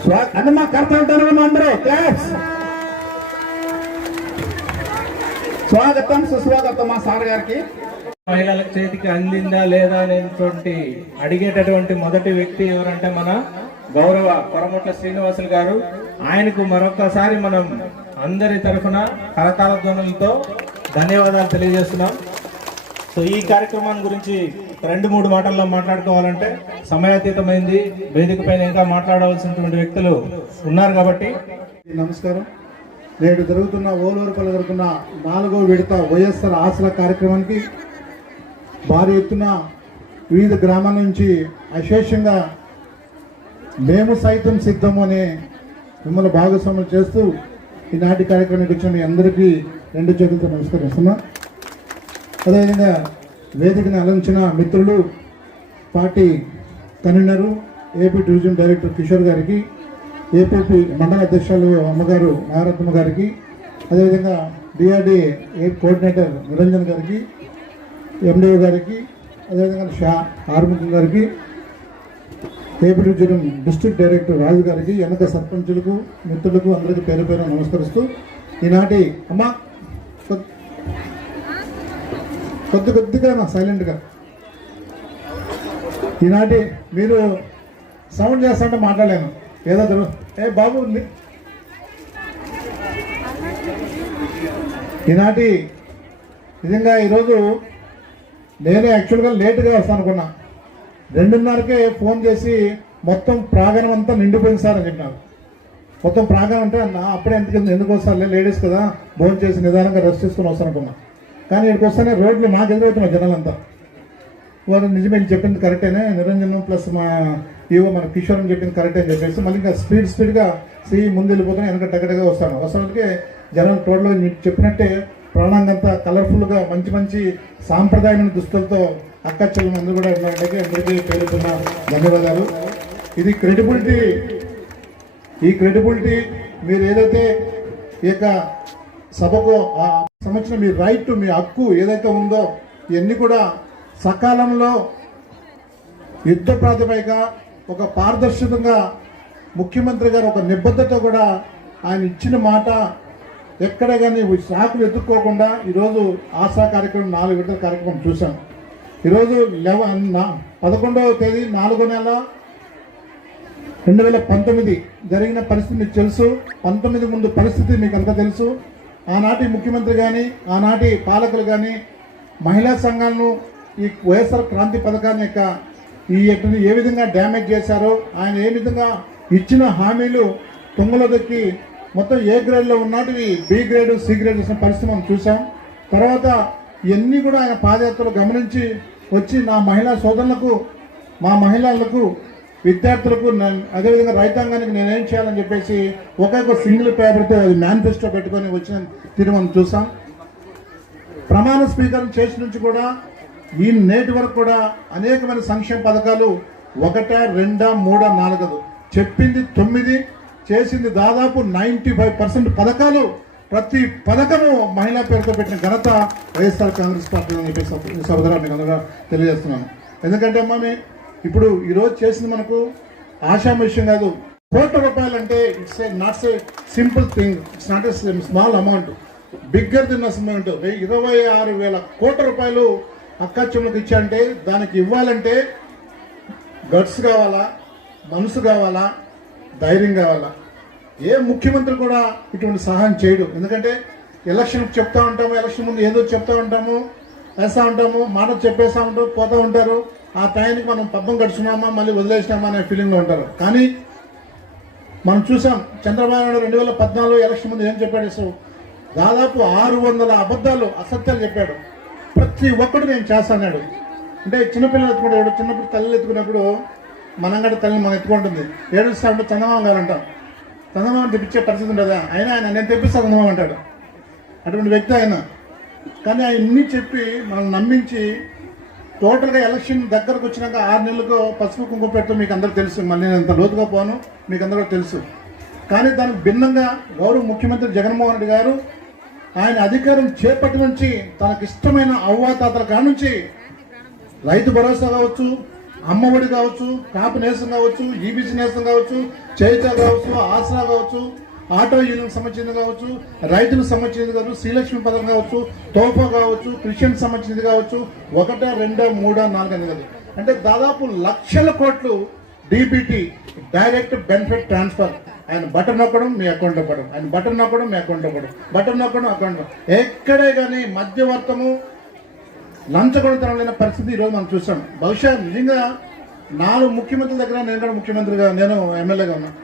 కొడదాం అందరూ. క్లాప్స్ స్వాగతం సుస్వాగతం మా సార్ గారికి. మహిళల చేతికి అందిందా లేదా అనేటువంటి అడిగేటటువంటి మొదటి వ్యక్తి ఎవరంటే మన గౌరవ కొరమట్ల శ్రీనివాసులు గారు. ఆయనకు మరొకసారి మనం అందరి తరఫున కరతాళ ధ్వనులతో ధన్యవాదాలు తెలియజేస్తున్నాం. సో ఈ కార్యక్రమాన్ని గురించి రెండు మూడు మాటల్లో మాట్లాడుకోవాలంటే సమయాతీతమైంది. వేదిక పైన ఇంకా మాట్లాడవలసినటువంటి వ్యక్తులు ఉన్నారు కాబట్టి. నమస్కారం. నేడు జరుగుతున్న ఓలూరుపల్లి జరుగుతున్న నాలుగో విడత వైఎస్ఆర్ ఆసరా కార్యక్రమానికి భారీ ఎత్తున వివిధ గ్రామాల నుంచి అశేషంగా మేము సైతం సిద్ధం అనే మిమ్మల్ని భాగస్వాములు చేస్తూ ఈనాటి కార్యక్రమానికి వచ్చిన మీ అందరికీ రెండు చేతులతో నమస్కరిస్తున్నాను అదేవిధంగా వేదికను అలంచిన మిత్రులు party convener AP division director Kishore గారికి ఏపీపీ మండల అధ్యక్షులు అమ్మగారు నారత్మ గారికి అదేవిధంగా డిఆర్డి ఏ కోఆర్డినేటర్ నిరంజన్ గారికి ఎండిఓ గారికి అదేవిధంగా షా ఆర్ముఖం గారికి AP division district director Raju గారికి వెనక సర్పంచులకు మిత్రులకు అందరికీ పేరు పేరు నమస్కరిస్తూ ఈనాటి అమ్మా కొద్ది కొద్దిగా నా సైలెంట్గా ఈనాటి మీరు సౌండ్ చేస్తుంటే మాట్లాడలేను. ఏదో జరుగు. ఏ బాబు ఈనాటి నిజంగా ఈరోజు నేనే యాక్చువల్గా లేట్గా వస్తాను అనుకున్నా. రెండున్నరకే ఫోన్ చేసి మొత్తం ప్రాంగణం అంతా నిండిపోయింది సార్ అని చెప్పినారు. మొత్తం ప్రాంగణం అంటే అన్న అప్పుడే ఎందుకు ఎందుకు వస్తారు లేడీస్ కదా భోజనం చేసి నిదానంగా రెస్ట్ తీసుకొని వస్తాను అనుకున్నా. కానీ ఇక్కడికి వస్తేనే రోడ్లు మాకు ఎదురవుతున్నాయి జనాలంతా. వారు నిజమే చెప్పింది కరెక్టేనే. నిరంజనం ప్లస్ మా ఈవో మన కిషోర్ అని చెప్పింది కరెక్ట్ అని చెప్పేసి మళ్ళీ ఇంకా స్పీడ్ స్పీడ్గా సి ముందు వెళ్ళిపోతాను వెనక టగటగా వస్తాను. వస్తానికి జనం టోటల్గా మీకు చెప్పినట్టే ప్రాణాంగంతా కలర్ఫుల్గా మంచి మంచి సాంప్రదాయమైన దుస్తులతో అక్క చెల్లెలు అందరూ కూడా ఉన్నారంటే అందరికీ పేరుతున్న ధన్యవాదాలు. ఇది క్రెడిబిలిటీ. ఈ క్రెడిబిలిటీ మీరు ఏదైతే ఈ యొక్క సభకు ఆ సంబంధించిన మీ రైట్ మీ హక్కు ఏదైతే ఉందో ఇవన్నీ కూడా సకాలంలో యుద్ధ ప్రాతిపదిక ఒక పారదర్శకంగా ముఖ్యమంత్రి గారు ఒక నిబద్ధత కూడా ఆయన ఇచ్చిన మాట ఎక్కడ కానీ శాఖలు ఎదుర్కోకుండా ఈరోజు ఆశా కార్యక్రమం నాలుగు గంటల కార్యక్రమం చూసాం ఈరోజు లెవెన్ పదకొండవ తేదీ నాలుగో నెల రెండు వేల పంతొమ్మిది జరిగిన పరిస్థితి మీకు తెలుసు. పంతొమ్మిది ముందు పరిస్థితి మీకు అంతా తెలుసు. ఆనాటి ముఖ్యమంత్రి కానీ ఆనాటి పాలకులు కానీ మహిళా సంఘాలను ఈ వైఎస్ఆర్ క్రాంతి పథకాన్ని యొక్క ఈ ఎట్టుని ఏ విధంగా డ్యామేజ్ చేశారో ఆయన ఏ విధంగా ఇచ్చిన హామీలు తుంగలో దొక్కి మొత్తం ఏ గ్రేడ్లో ఉన్నటివి బి గ్రేడ్ సి గ్రేడ్ చేసిన పరిస్థితి మనం చూసాం తర్వాత ఇవన్నీ కూడా ఆయన పాదయాత్రలు గమనించి వచ్చి నా మహిళా సోదరులకు మా మహిళలకు విద్యార్థులకు అదేవిధంగా రైతాంగానికి నేనేం చేయాలని చెప్పేసి ఒక్కొక్క సింగిల్ పేపర్తో అది మేనిఫెస్టో పెట్టుకొని వచ్చిన తీరు మనం చూసాం. ప్రమాణ స్వీకారం చేసి నుంచి కూడా ఈ నేటి వరకు కూడా అనేకమైన సంక్షేమ పథకాలు ఒకట రెండా మూడా నాలుగదు. చెప్పింది తొమ్మిది చేసింది దాదాపు నైంటీ ఫైవ్ పర్సెంట్ పథకాలు ప్రతి పథకము మహిళా పేరుతో పెట్టిన ఘనత వైఎస్ఆర్ కాంగ్రెస్ పార్టీ అని చెప్పేసి ఈ సోదరా అందరూ తెలియజేస్తున్నాను. ఎందుకంటే అమ్మా మీ ఇప్పుడు ఈరోజు చేసింది మనకు ఆశా విషయం కాదు. కోట్ల రూపాయలు అంటే it's a nots a simple thing it's not a small amount bigger than amount ఇరవై ఆరు వేల కోట్ల రూపాయలు అక్కాచెమ్మలకు ఇచ్చారంటే దానికి ఇవ్వాలంటే గట్స్ కావాలా మనసు కావాలా ధైర్యం కావాలా. ఏ ముఖ్యమంత్రి కూడా ఇటువంటి సహాయం చేయడు. ఎందుకంటే ఎలక్షన్ చెప్తా ఉంటాము ఎలక్షన్ ముందు ఏదో చెప్తా ఉంటాము వేస్తూ ఉంటాము మాట చెప్పేస్తా ఉంటాం పోతూ ఉంటారు. ఆ టైంకి మనం పబ్బం గడుచున్నామా మళ్ళీ వదిలేసినామా అనే ఫీలింగ్లో ఉంటారు. కానీ మనం చూసాం చంద్రబాబు నాయుడు రెండు వేల పద్నాలుగు ఎలక్షన్ ముందు ఏం చెప్పాడు సో దాదాపు ఆరు వందల అబద్ధాలు అసత్యాలు చెప్పాడు. ప్రతి ఒక్కడు నేను చేస్తాన్నాడు. అంటే చిన్నపిల్లలు ఎత్తుకుంటాడు చిన్నప్పుడు తల్లి ఎత్తుకున్నప్పుడు మనంగడ తల్లిని మనం ఎత్తుకుంటుంది. ఏడుస్తా ఉంటే చందమామ గారు అంటాం. చందమామ తెప్పించే పరిస్థితి ఉండదా? అయినా ఆయన నేను తెప్పిస్తా చందమామ అంటాడు. అటువంటి వ్యక్తి ఆయన. కానీ ఆయన ఇన్ని చెప్పి మనం నమ్మించి టోటల్గా ఎలక్షన్ దగ్గరకు వచ్చినాక ఆరు నెలలకు పసుపు కుంకుమ పెట్టడం మీకు అందరూ తెలుసు. మళ్ళీ నేను అంత లోతుగా పోను మీకు అందరూ తెలుసు. కానీ దానికి భిన్నంగా గౌరవ ముఖ్యమంత్రి జగన్మోహన్ రెడ్డి గారు ఆయన అధికారం చేపట్టి నుంచి తనకి ఇష్టమైన అవ్వాతాతల కాడ నుంచి రైతు భరోసా కావచ్చు అమ్మఒడి కావచ్చు కాపు నేసం కావచ్చు ఈబీసీ నేసం కావచ్చు చేయిత కావచ్చు ఆసరా కావచ్చు ఆటో యూనియన్ సంబంధించింది కావచ్చు రైతులకు సంబంధించింది కావచ్చు శ్రీలక్ష్మి పథకం కావచ్చు తోఫా కావచ్చు క్రిస్టియన్ సంబంధించింది కావచ్చు ఒకట రెండో మూడో నాలుగు అనేది అంటే దాదాపు లక్షల కోట్లు డీబీటీ డైరెక్ట్ బెనిఫిట్ ట్రాన్స్ఫర్ ఆయన బటన్ నొక్కడం మీ అకౌంట్ ఇవ్వడం ఆయన బటన్ నొక్కడం మీ అకౌంట్ ఇవ్వడం బటన్ నొక్కడం అకౌంట్ ఎక్కడే కానీ మధ్యవర్తము లంచగొడతనం లేని పరిస్థితి ఈరోజు మనం చూసాం బహుశా నిజంగా నాలుగు ముఖ్యమంత్రుల దగ్గర నేను కూడా ముఖ్యమంత్రిగా నేను ఎమ్మెల్యేగా ఉన్నాను